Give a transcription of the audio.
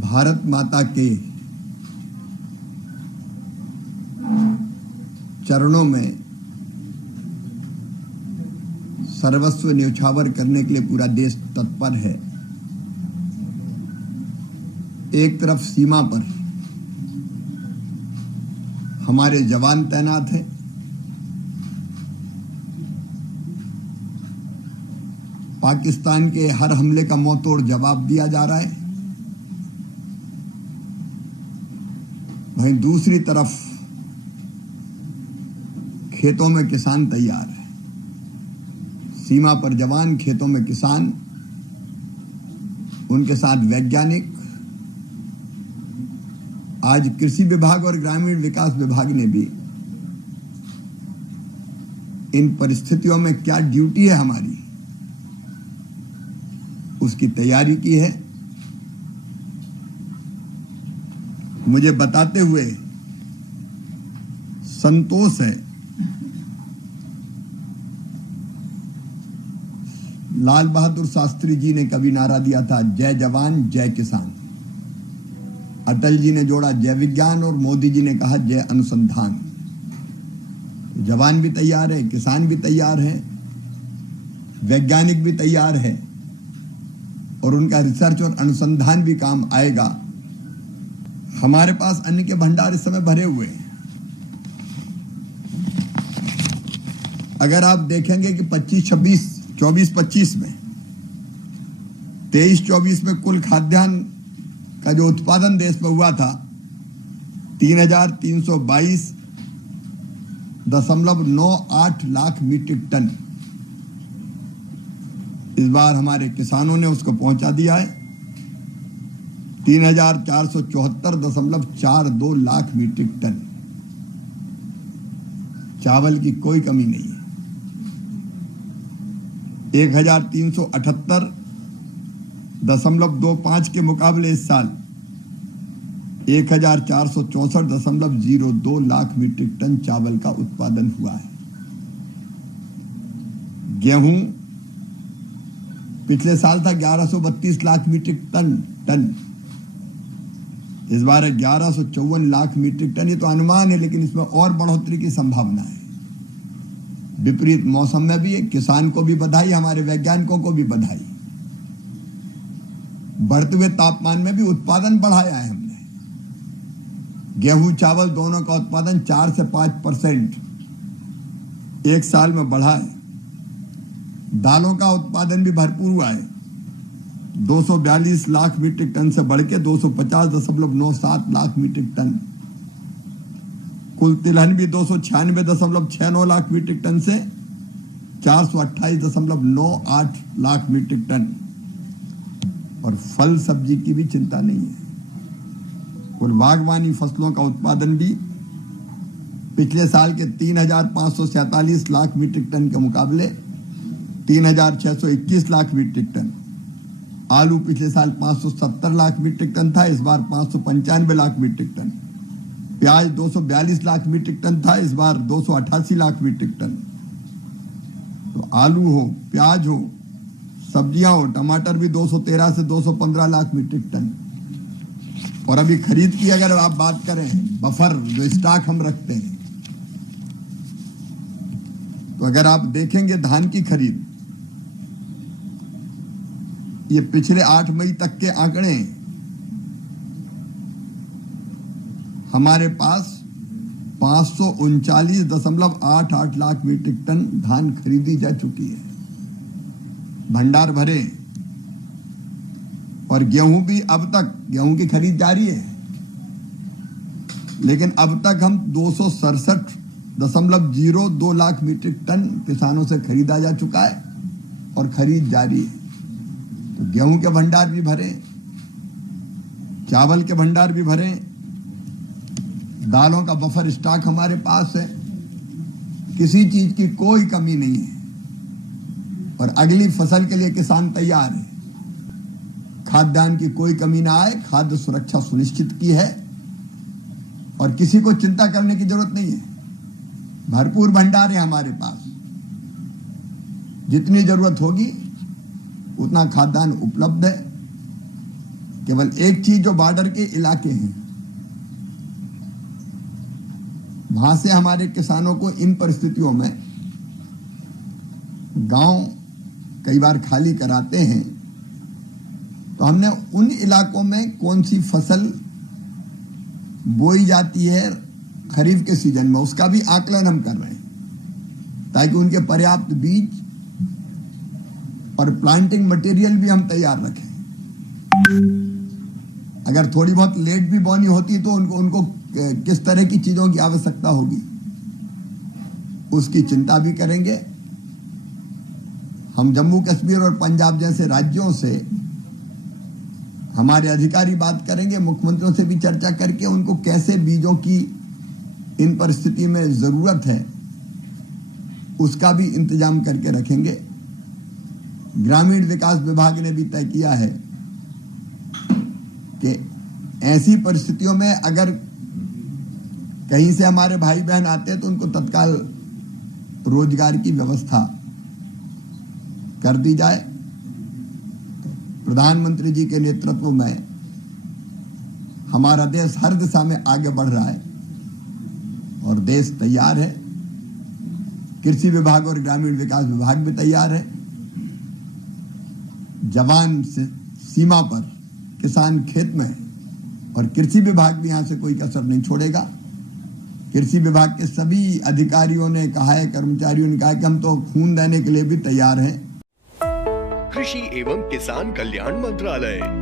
भारत माता के चरणों में सर्वस्व न्यौछावर करने के लिए पूरा देश तत्पर है। एक तरफ सीमा पर हमारे जवान तैनात हैं, पाकिस्तान के हर हमले का मुंहतोड़ जवाब दिया जा रहा है। वहीं दूसरी तरफ खेतों में किसान तैयार है। सीमा पर जवान, खेतों में किसान, उनके साथ वैज्ञानिक। आज कृषि विभाग और ग्रामीण विकास विभाग ने भी इन परिस्थितियों में क्या ड्यूटी है हमारी, उसकी तैयारी की है। मुझे बताते हुए संतोष है, लाल बहादुर शास्त्री जी ने कभी नारा दिया था, जय जवान जय किसान। अटल जी ने जोड़ा जय विज्ञान और मोदी जी ने कहा जय अनुसंधान। जवान भी तैयार है, किसान भी तैयार है, वैज्ञानिक भी तैयार है और उनका रिसर्च और अनुसंधान भी काम आएगा। हमारे पास अन्न के भंडार इस समय भरे हुए हैं। अगर आप देखेंगे कि 24-25 में 23-24 में कुल खाद्यान्न का जो उत्पादन देश में हुआ था 3,322.98 लाख मीट्रिक टन, इस बार हमारे किसानों ने उसको पहुंचा दिया है 3,474.42 लाख मीट्रिक टन। चावल की कोई कमी नहीं है। 1,378.25 के मुकाबले इस साल 1,464.02 लाख मीट्रिक टन चावल का उत्पादन हुआ है। गेहूं पिछले साल था 1132 लाख मीट्रिक टन, इस बार है 1154 लाख मीट्रिक टन। ये तो अनुमान है, लेकिन इसमें और बढ़ोतरी की संभावना है। विपरीत मौसम में भी किसान को भी बधाई, हमारे वैज्ञानिकों को भी बधाई। बढ़ते हुए तापमान में भी उत्पादन बढ़ाया है हमने। गेहूं चावल दोनों का उत्पादन 4 से 5% एक साल में बढ़ा है। दालों का उत्पादन भी भरपूर हुआ है, 242 लाख मीट्रिक टन से बढ़ के 250.97 लाख मीट्रिक टन। कुल तिलहन भी 296.69 लाख मीट्रिक टन से 428.98 लाख मीट्रिक टन। और फल सब्जी की भी चिंता नहीं है। कुल बागवानी फसलों का उत्पादन भी पिछले साल के 3,547 लाख मीट्रिक टन के मुकाबले 3,621 लाख मीट्रिक टन। आलू पिछले साल 570 लाख मीट्रिक टन था, इस बार 595 लाख मीट्रिक टन। प्याज 242 लाख मीट्रिक टन था, इस बार 288 लाख मीट्रिक टन। तो आलू हो, प्याज हो, सब्जियां हो, टमाटर भी 213 से 215 लाख मीट्रिक टन। और अभी खरीद की अगर आप बात करें, बफर जो स्टॉक हम रखते हैं, तो अगर आप देखेंगे धान की खरीद, ये पिछले 8 मई तक के आंकड़े, हमारे पास 539.88 लाख मीट्रिक टन धान खरीदी जा चुकी है। भंडार भरे। और गेहूं भी अब तक, गेहूं की खरीद जारी है, लेकिन अब तक हम 267.02 लाख मीट्रिक टन किसानों से खरीदा जा चुका है और खरीद जारी है। तो गेहूं के भंडार भी भरे, चावल के भंडार भी भरे, दालों का बफर स्टॉक हमारे पास है। किसी चीज की कोई कमी नहीं है और अगली फसल के लिए किसान तैयार है। खाद्यान्न की कोई कमी ना आए, खाद्य सुरक्षा सुनिश्चित की है और किसी को चिंता करने की जरूरत नहीं है। भरपूर भंडार है हमारे पास, जितनी जरूरत होगी उतना खाद्यान्न उपलब्ध है। केवल एक चीज, जो बॉर्डर के इलाके हैं, वहां से हमारे किसानों को इन परिस्थितियों में गांव कई बार खाली कराते हैं, तो हमने उन इलाकों में कौन सी फसल बोई जाती है खरीफ के सीजन में, उसका भी आकलन हम कर रहे हैं, ताकि उनके पर्याप्त बीज और प्लांटिंग मटेरियल भी हम तैयार रखें। अगर थोड़ी बहुत लेट भी बोनी होती तो उनको किस तरह की चीजों की आवश्यकता होगी, उसकी चिंता भी करेंगे। हम जम्मू कश्मीर और पंजाब जैसे राज्यों से हमारे अधिकारी बात करेंगे, मुख्यमंत्रियों से भी चर्चा करके उनको कैसे बीजों की इन परिस्थिति में जरूरत है उसका भी इंतजाम करके रखेंगे। ग्रामीण विकास विभाग ने भी तय किया है कि ऐसी परिस्थितियों में अगर कहीं से हमारे भाई बहन आते हैं तो उनको तत्काल रोजगार की व्यवस्था कर दी जाए। प्रधानमंत्री जी के नेतृत्व में हमारा देश हर दिशा में आगे बढ़ रहा है और देश तैयार है। कृषि विभाग और ग्रामीण विकास विभाग भी तैयार है। जवान से सीमा पर, किसान खेत में, और कृषि विभाग भी यहां से कोई कसर नहीं छोड़ेगा। कृषि विभाग के सभी अधिकारियों ने कहा है, कर्मचारियों ने कहा कि हम तो खून देने के लिए भी तैयार हैं। कृषि एवं किसान कल्याण मंत्रालय।